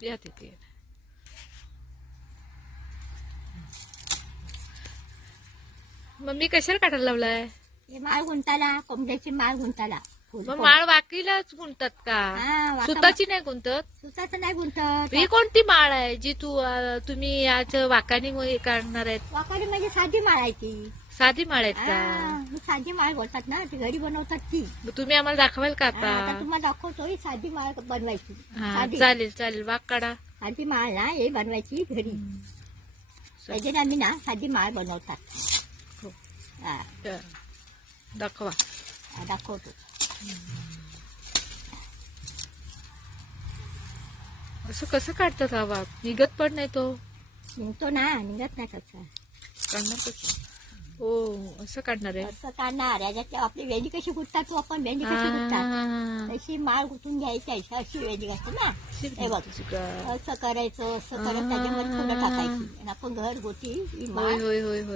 या तिथे मम्मी कशाला काढायला लावलाय? हे माळ गुंताला कोंबड्याची माळ गुंताला. फुल मग माळ वाकीलाच गुंतात का? हा, वाका- सुताची नाही गुंतत? सुताचं नाही गुंतत. ही कोणती माळ आहे जी तू अं, तुम्ही याच वाकानी काढणार आहेत? वाकारी म्हणजे साधी माळ आहे ती. साधी माळ आहेत का? ही साधी माळ बोलतात ना ती घरी बनवतात ती. मग तुम्ही आम्हाला दाखवाल का हा, आता? आता तुम्हाला दाखवतो ही साधी माळ बनवायची. हा साधी. चालेल चालेल वाक काढा. साधी माळ ना हे बनवायची घरी. त्याच्याने आम्ही ना साधी माळ बनवतात. हो. हा, दाखवा. हा, दाखवतो. असं कसं काढतात हा वाघ निघत पण नाही तो. निघतो ना निघत नाही कसं काढणार कसं? हो असं काढणार आहे. असं काढणार याच्यात आपली वेणी कशी गुंततात तो आपण वेणी कशी हा. तशी माळ गुंतून घ्यायची अशी अशी वेणी असते ना. हे बघ? असं करायचं असं करत. त्याच्यामध्ये फुलं टाकायची. आणि आपण घर गोटी ही माळ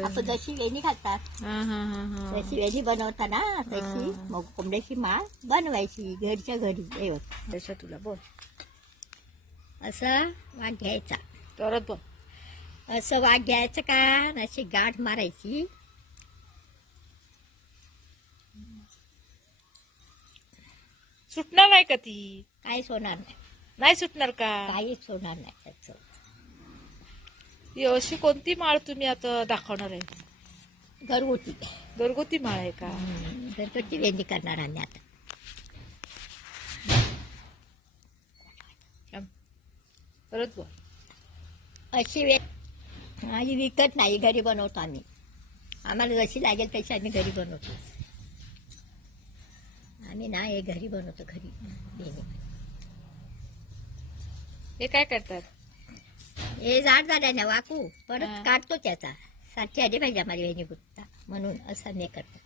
आपण जशी वेणी घालतात तशी वेणी बनवताना तशी. मग कोंबड्याची माळ बनवायची घरच्या घरी. हे बघ. त्याच्या तुला बोल. असं वाट घ्यायचा. परत बोल. असं वाट घ्यायचं का? अशी गाठ मारायची. सुटणार नाही का ती? काहीच होणार नाही. नाही सुटणार का? काहीच होणार नाही त्याचं. अशी कोणती माळ तुम्ही आता दाखवणार आहे? घरगुती. घरगुती माळ आहे का? घरगुती वेणी करणार आम्ही आता. परत बोल. अशी वे माझी विकत नाही घरी बनवतो आम्ही. आम्हाला जशी लागेल तशी आम्ही घरी बनवतो. आम्ही ना हे घरी बनवतो घरी. वेणी. हे काय करतात? हे झाड झाल्याने वाकू. हा. परत काढतो त्याचा. सारखी आली पाहिजे आम्हाला वेणी गुत्ता. म्हणून असं मी करतो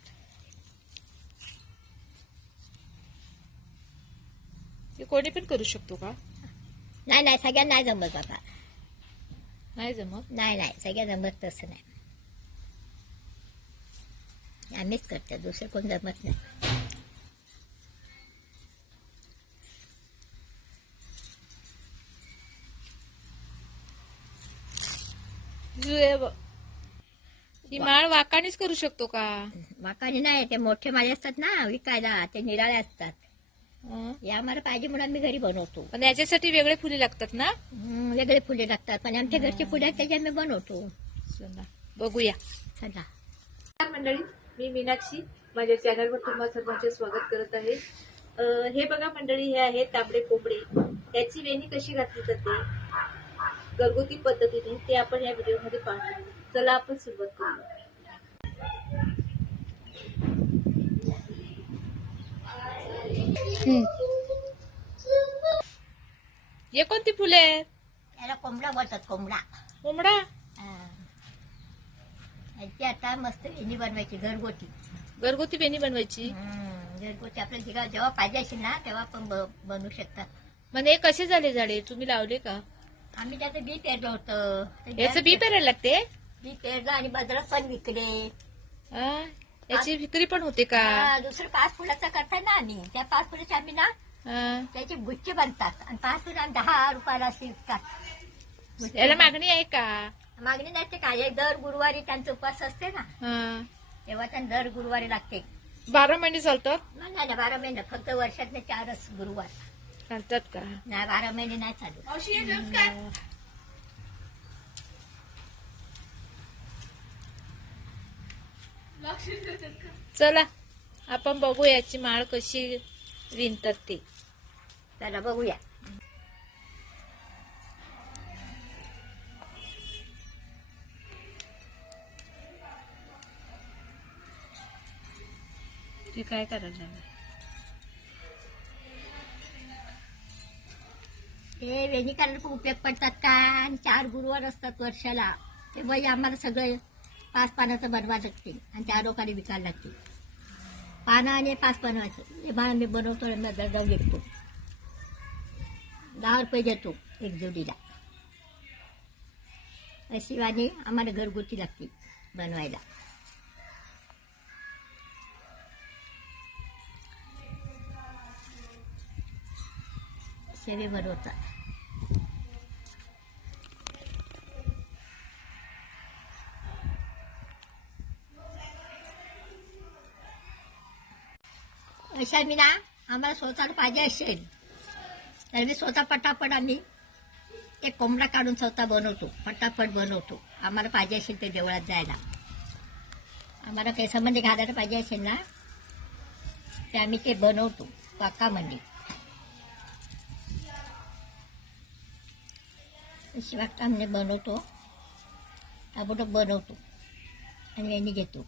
हे कोणी पण करू शकतो का? नाही नाही सगळ्यांना नाही जमत बाबा. नाही जमत? नाही नाही सगळ्या जमत तसं नाही. आम्हीच करतो दुसरं कोण जमत नाही. हे ही माळ वाकानीच करू शकतो का? माकाने नाही ते मोठे माळे असतात ना विकायला ते निराळे असतात. हं? हे आम्हाला पाहिजे म्हणून आम्ही घरी बनवतो. पण याच्यासाठी वेगळे फुले लागतात ना? वेगळे फुले लागतात पण आमच्या घरचे फुले आहेत त्याचे आम्ही बनवतो. चला, बघूया. चला. नमस्कार मंडळी मी मीनाक्षी माझ्या चॅनलवर तुम्हा सर्वांचे स्वागत करत आहे. अं, हे बघा मंडळी हे आहे तांबडे कोंबडे. त्याची वेणी कशी घातली जाते घरगुती पद्धतीने ते आपण या व्हिडिओमध्ये पाहणार आहोत. चला आपण सुरुवात करूया. हे कोणती फुले आहेत? त्याला कोंबडा बोलतात कोंबडा. कोंबडा? हा. आता मस्त वेणी बनवायची घरगुती. घरगुती वेणी बनवायची? हम्म, घरगुती. आपल्याला जेव्हा जेव्हा पाहिजे असेल ना तेव्हा पण ब- बनवू शकतात म्हणजे हे कसे झाले झाडे? तुम्ही लावले का? आम्ही त्याचं बी पेरलं होतं. याचं बी पेरायला लागते? बी पेरलं आणि बाजारात पण विकले. हा? याची विक्री पण होते का? हा, दुसरं पाच फुलाचा करतात ना आम्ही. त्या पाच फुलाचे आम्ही ना हा. त्याचे गुच्छ बनतात. आणि पाच फुलं आम्ही दहा रुपयाला असे विकतात. याला मागणी आहे का? मागणी नाही ते काय दर गुरुवारी त्यांचा उपवास असते ना. हा. तेव्हा त्यांना दर गुरुवारी लागते. बारा महिने चालतात? नाही नाही, बारा महिने. फक्त वर्षातले चारच गुरुवार. चालतात का? नाही बारा महिने नाही चालू चला आपण बघू याची माळ कशी विणतात ते. चला बघूया. ते काय करायला लागलं? ते वेणी खूप उपयोग पडतात का? आणि चार गुरुवार असतात वर्षाला. ते वय आम्हाला सगळं पाच पानाचं बनवा लागते आणि चार लोकांनी विकायला लागते पानं आणि पाच बनवायचं हे बाळ मी बनवतो आणि जाऊन विकतो. दहा रुपये देतो एक जोडीला. अशी वाणी आम्हाला घरगुती लागते बनवायला. सेवे बनवतात. अशा मी ना आम्हाला स्वतःला पाहिजे असेल. तर मी स्वतः पटापट आम्ही ते कोंबडा काढून स्वतः बनवतो. पटापट बनवतो. आम्हाला पाहिजे असेल ते देवळात जायला. आम्हाला केसामध्ये घालायला पाहिजे असेल ना ते आम्ही ते बनवतो. पाकामध्ये म्हणजे. अशी वाटतं आम्ही बनवतो. आपण बनवतो. आणि यांनी घेतो.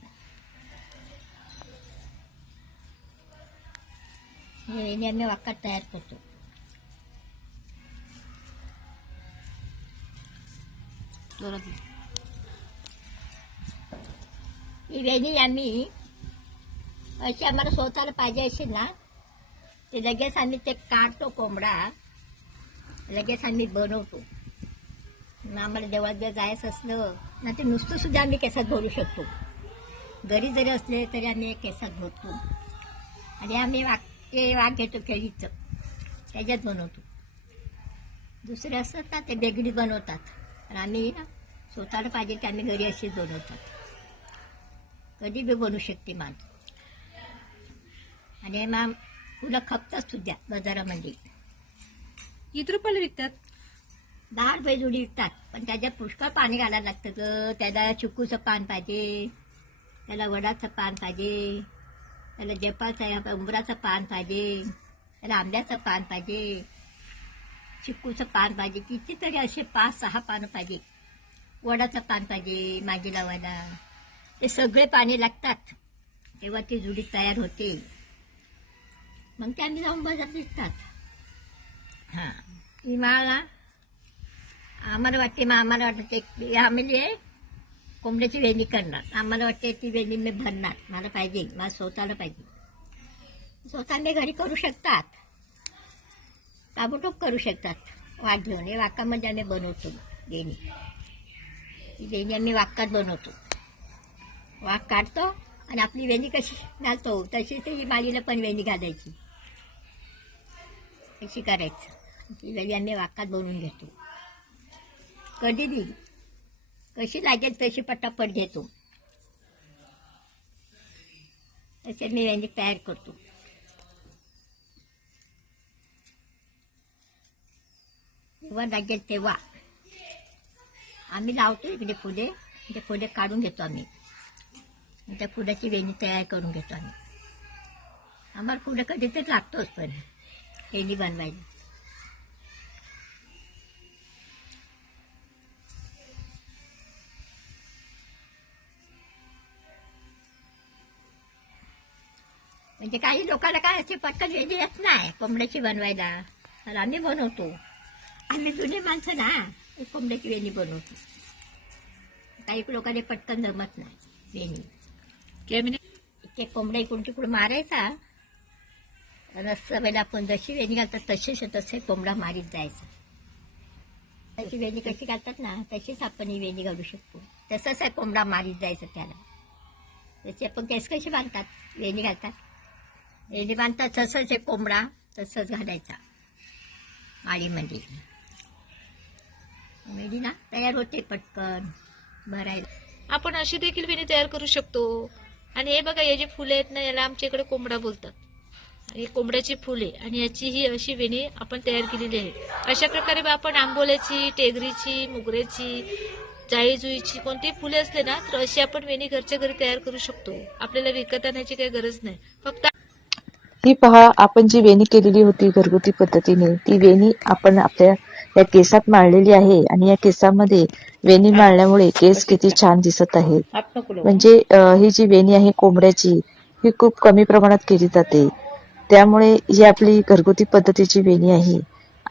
हे आम्ही वाकात तयार करतो ही वेणी आम्ही अशी आम्हाला स्वतःला पाहिजे असेल ना ते लगेच आम्ही ते काढतो कोंबडा लगेच आम्ही बनवतो मग आम्हाला देवळात जर जायचं असलं ना ते नुसतं सुद्धा आम्ही केसात भरू शकतो घरी जरी असले तरी आम्ही केसात भरतो आणि आम्ही वाक ते वाघ घेतो केळीचं त्याच्यात बनवतो. दुसरे असतात ना ते बेगडी बनवतात. पण आम्ही स्वतःला पाहिजे ते आम्ही घरी अशीच बनवतात. कधी बी बनवू शकते मान आणि मग फुलं खपतात सुद्धा बाजारामध्ये. किती रुपयाला विकतात? दहा रुपये जोडी विकतात पण त्याच्यात पुष्कळ पाणी घालायला लागतं ग. त्याला चिकूचं पान पाहिजे. त्याला वडाचं पान पाहिजे. त्याला जपाचा उंबराचं पान पाहिजे त्याला आंब्याचं पान पाहिजे चिकूचं पान पाहिजे कितीतरी असे पाच सहा पानं पाहिजे. वडाचं पान पाहिजे मागे लावायला. ते सगळे पाने लागतात. तेव्हा ती जुडी तयार होते. मग ते आम्ही जाऊन बाजार दिसतात हां. मी मला आम्हाला वाटते मग आम्हाला वाटते की आम्ही कोंबड्याची वेणी करणार. आम्हाला वाटते ती वेणी मी भरणार. मला पाहिजे. मला स्वतःला पाहिजे. स्वतः मी घरी करू शकतात. ताबडतोब करू शकतात. वाट घेऊन हे वाकामध्ये आम्ही बनवतो वेणी. ती वेणी आम्ही वाकात बनवतो. वाक काढतो आणि आपली वेणी कशी घालतो तशी ती माळीला पण वेणी घालायची. कशी करायचं. ती वेणी आम्ही वाकात बनवून घेतो. कधी दिली कशी लागेल तशी पटापट घेतो. असे मी वेणी तयार करतो. तेव्हा लागेल तेव्हा आम्ही लावतो इकडे फुले ते फुले काढून घेतो आम्ही. त्या फुलाची वेणी तयार करून घेतो आम्ही. आम्हाला फुलं कधी तर लागतोच पण वेणी बनवायला. म्हणजे काही लोकांना काय असे पटकन वेगळी येत नाही कोंबड्याची बनवायला. तर आम्ही बनवतो. आम्ही जुने माणसं ना कोंबड्याची वेणी बनवतो. काही लोकांना पटकन जमत नाही वेणी. केमिनी ते कोंबड्या इकडून तिकडून मारायचा वेळेला आपण जशी वेणी घालतात तसेच तसे कोंबडा मारीत जायचा. तशी वेणी कशी घालतात ना तशीच आपण ही वेणी घालू शकतो. तसंच आहे कोंबडा मारीत जायचं त्याला. त्याचे आपण केस कशी बांधतात? वेणी घालतात. वेणी बांधतात तसंच आहे कोंबडा तसंच घालायचा. माळीमध्ये. मेडी ना? तयार होते पटकन. भरायला. आपण अशी देखील विणी तयार करू शकतो. आणि हे बघा हे जे फुले आहेत ना याला आमच्या इकडे कोंबडा बोलतात. हे कोंबड्याची फुले. आणि याची ही अशी वेणी आपण तयार केलेली आहे. अशा प्रकारे बा आपण आंबोल्याची टेगरीची मोगऱ्याची जाईजुईची कोणतीही फुले असले ना तर अशी आपण वेणी घरच्या घरी तयार करू शकतो. आपल्याला विकत आणायची काही गरज नाही. फक्त ही पहा आपण जी वेणी केलेली होती घरगुती पद्धतीने ती वेणी आपण आपल्या या केसात माळलेली आहे आणि या केसामध्ये वेणी माळल्यामुळे केस किती छान दिसत आहेत म्हणजे ही जी वेणी आहे कोंबड्याची ही खूप कमी प्रमाणात केली जाते. त्यामुळे ही आपली घरगुती पद्धतीची वेणी आहे.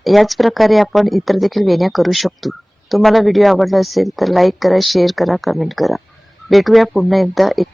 याच प्रकारे आपण इतर देखील वेण्या करू शकतो. तुम्हाला व्हिडिओ आवडला असेल तर लाईक करा शेअर करा कमेंट करा. भेटूया पुन्हा एकदा एक